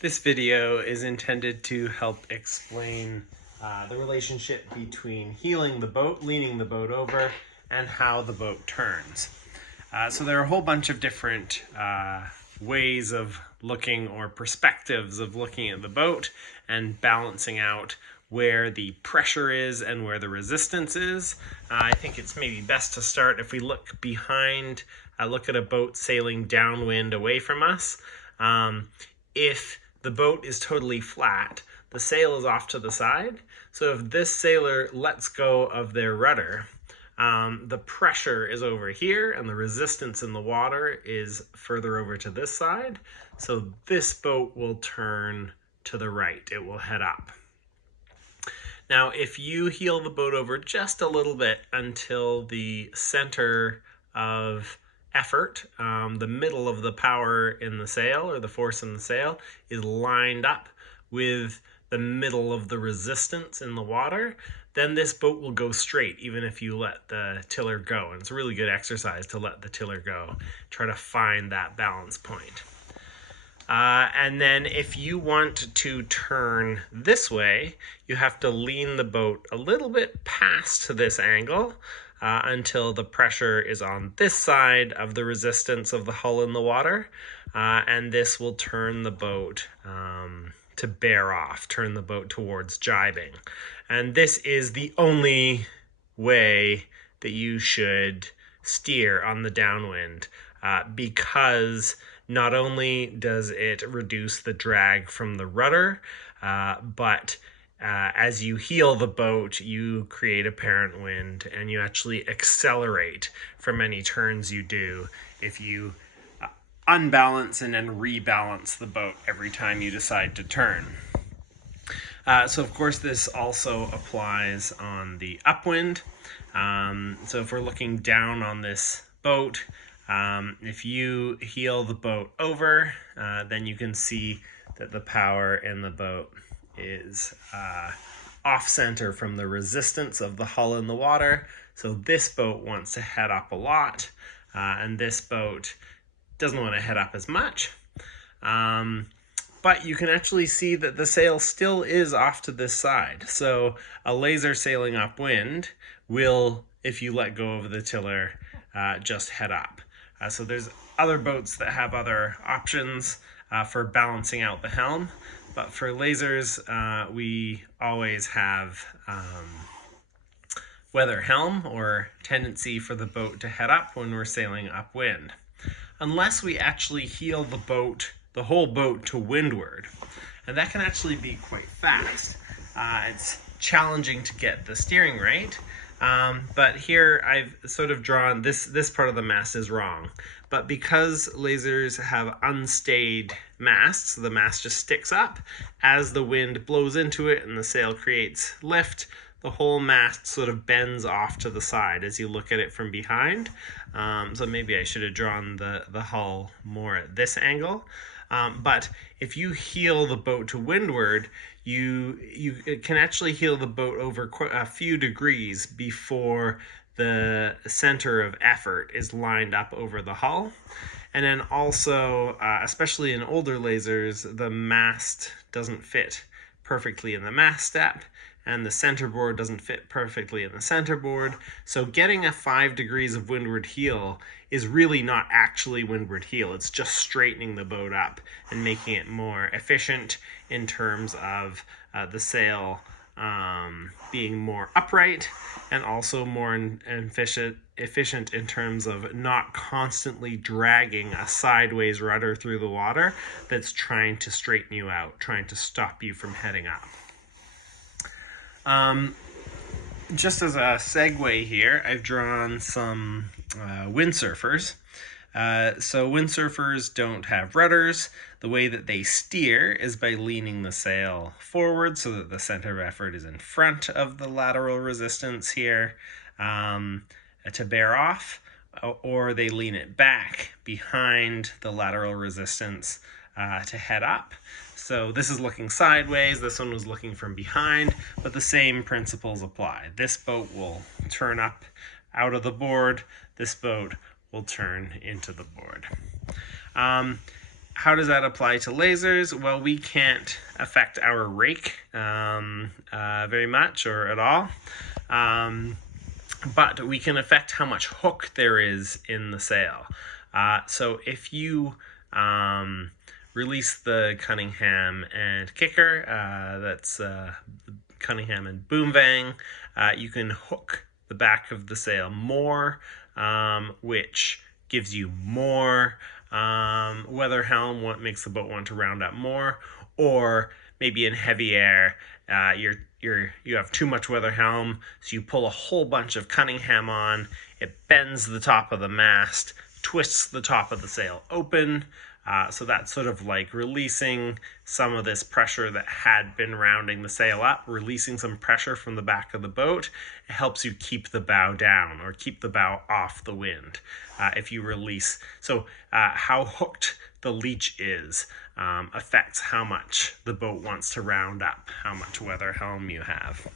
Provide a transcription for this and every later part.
This video is intended to help explain the relationship between heeling the boat, leaning the boat over, and how the boat turns. So there are a whole bunch of different ways of looking, or perspectives of looking at the boat and balancing out where the pressure is and where the resistance is. I think it's maybe best to start if we look behind, look at a boat sailing downwind away from us. If the boat is totally flat, the sail is off to the side. So if this sailor lets go of their rudder, the pressure is over here and the resistance in the water is further over to this side. So this boat will turn to the right. It will head up. Now, if you heel the boat over just a little bit until the center of effort, the middle of the power in the sail, or the force in the sail, is lined up with the middle of the resistance in the water, then this boat will go straight even if you let the tiller go. And it's a really good exercise to let the tiller go. Try to find that balance point. And then if you want to turn this way, you have to lean the boat a little bit past this angle until the pressure is on this side of the resistance of the hull in the water. And this will turn the boat to bear off, turn the boat towards jibing. And this is the only way that you should steer on the downwind, because not only does it reduce the drag from the rudder, but as you heel the boat, you create apparent wind and you actually accelerate from any turns you do if you unbalance and then rebalance the boat every time you decide to turn. So of course this also applies on the upwind. So if we're looking down on this boat, if you heel the boat over, then you can see that the power in the boat is off center from the resistance of the hull in the water. So this boat wants to head up a lot, and this boat doesn't want to head up as much. But you can actually see that the sail still is off to this side. So a laser sailing upwind will, if you let go of the tiller, just head up. So there's other boats that have other options for balancing out the helm. But for lasers, we always have weather helm, or tendency for the boat to head up when we're sailing upwind. Unless we actually heel the boat, the whole boat, to windward. And that can actually be quite fast. It's challenging to get the steering right. But here I've sort of drawn, this part of the mast is wrong. But because lasers have unstayed masts, the mast just sticks up. As the wind blows into it and the sail creates lift, the whole mast sort of bends off to the side as you look at it from behind. So maybe I should have drawn the hull more at this angle. But if you heel the boat to windward, you can actually heel the boat over a few degrees before the center of effort is lined up over the hull. And then also, especially in older lasers, the mast doesn't fit perfectly in the mast step, and the centerboard doesn't fit perfectly in the centerboard. So getting a 5 degrees of windward heel is really not actually windward heel. It's just straightening the boat up and making it more efficient in terms of the sail being more upright, and also more efficient in terms of not constantly dragging a sideways rudder through the water that's trying to straighten you out, trying to stop you from heading up. Just as a segue here, I've drawn some windsurfers. So windsurfers don't have rudders. The way that they steer is by leaning the sail forward so that the center of effort is in front of the lateral resistance here to bear off, or they lean it back behind the lateral resistance to head up. So this is looking sideways, this one was looking from behind, but the same principles apply. This boat will turn up out of the board, this boat will turn into the board. How does that apply to lasers? Well, we can't affect our rake very much or at all, but we can affect how much hook there is in the sail. So if you release the Cunningham and kicker, that's Cunningham and boom vang, you can hook the back of the sail more, which gives you more weather helm, what makes the boat want to round up more, or maybe in heavy air, you have too much weather helm, so you pull a whole bunch of Cunningham on, it bends the top of the mast, twists the top of the sail open, so that's sort of like releasing some of this pressure that had been rounding the sail up, releasing some pressure from the back of the boat. It helps you keep the bow down or keep the bow off the wind if you release. So how hooked the leech is affects how much the boat wants to round up, how much weather helm you have.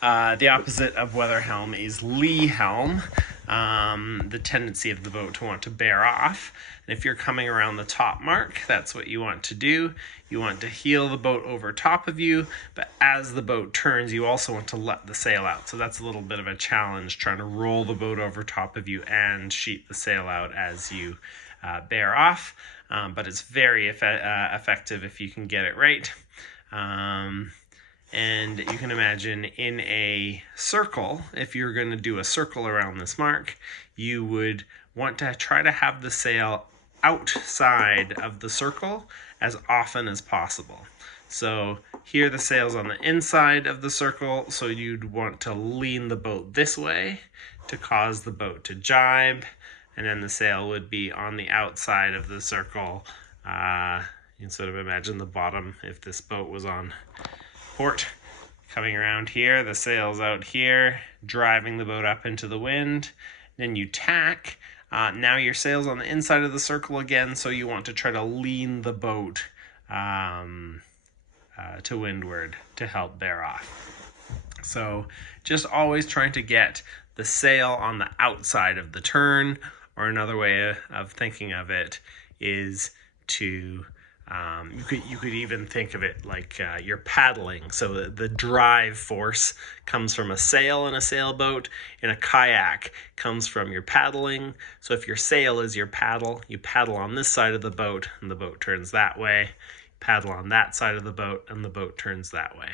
The opposite of weather helm is lee helm, the tendency of the boat to want to bear off. And if you're coming around the top mark, that's what you want to do. You want to heel the boat over top of you, but as the boat turns, you also want to let the sail out. So that's a little bit of a challenge, trying to roll the boat over top of you and sheet the sail out as you bear off. But it's very effective if you can get it right. And you can imagine in a circle, if you're going to do a circle around this mark, you would want to try to have the sail outside of the circle as often as possible. So here the sail's on the inside of the circle, so you'd want to lean the boat this way to cause the boat to jibe, and then the sail would be on the outside of the circle. You can sort of imagine the bottom if this boat was on port. Coming around here, the sail's out here, driving the boat up into the wind. Then you tack. Now your sail's on the inside of the circle again, so you want to try to lean the boat to windward to help bear off. So just always trying to get the sail on the outside of the turn, or another way of thinking of it is to you could even think of it like you're paddling. So the drive force comes from a sail in a sailboat. In a kayak, comes from your paddling. So if your sail is your paddle, you paddle on this side of the boat, and the boat turns that way. Paddle on that side of the boat, and the boat turns that way.